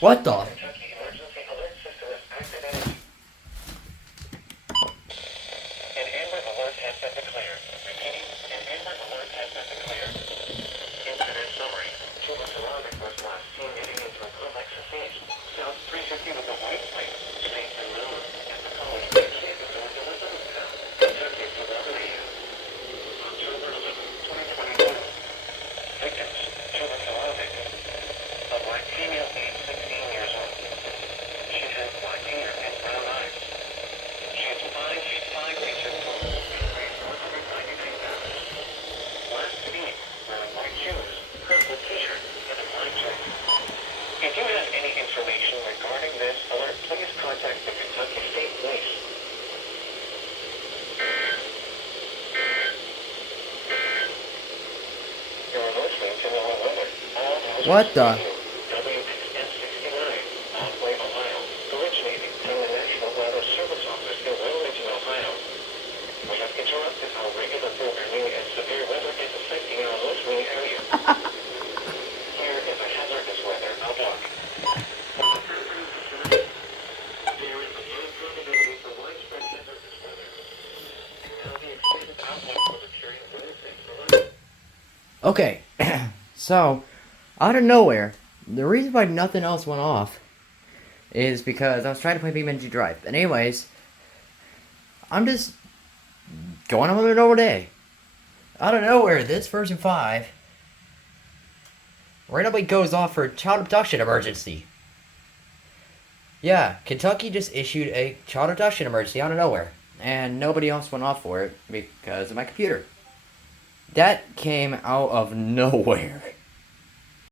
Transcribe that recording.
What the? Kentucky emergency alert system is activated. An Amber Alert has been declared. Repeating, an Amber Alert has been declared. Incident summary. Chuma Ceramic was last seen heading into a complex estate. South 350 with a white plate. St. Louis at the college base near the door to Elizabethtown, Kentucky for WXM. October 11, 2021. Victims, Chuma Ceramic. A black female aged 16 years old. She had black hair and brown eyes. She is 5 feet 5 inches tall and weighs 193 pounds. Last seen wearing white shoes, purple t-shirt, and a black jacket. If you have any information regarding this alert, please contact the Kentucky State Police. You are listening to NOAA Weather. All hazards What the? WXM69, Otway, Ohio, originating from the National Weather Service Office in Wilmington, Ohio. We have interrupted our regular programming as severe weather is affecting our listening area. Here is a hazardous weather outlook. There is a high probability for widespread hazardous weather. And now the extended outlook for the period Wednesday through Monday. Okay, so, out of nowhere, the reason why nothing else went off is because I was trying to play BeamNG Drive. And anyways, I'm just going on with a normal day. Out of nowhere, this version 5 randomly goes off for a child abduction emergency. Yeah, Kentucky just issued a child abduction emergency out of nowhere. And nobody else went off for it because of my computer. That came out of nowhere.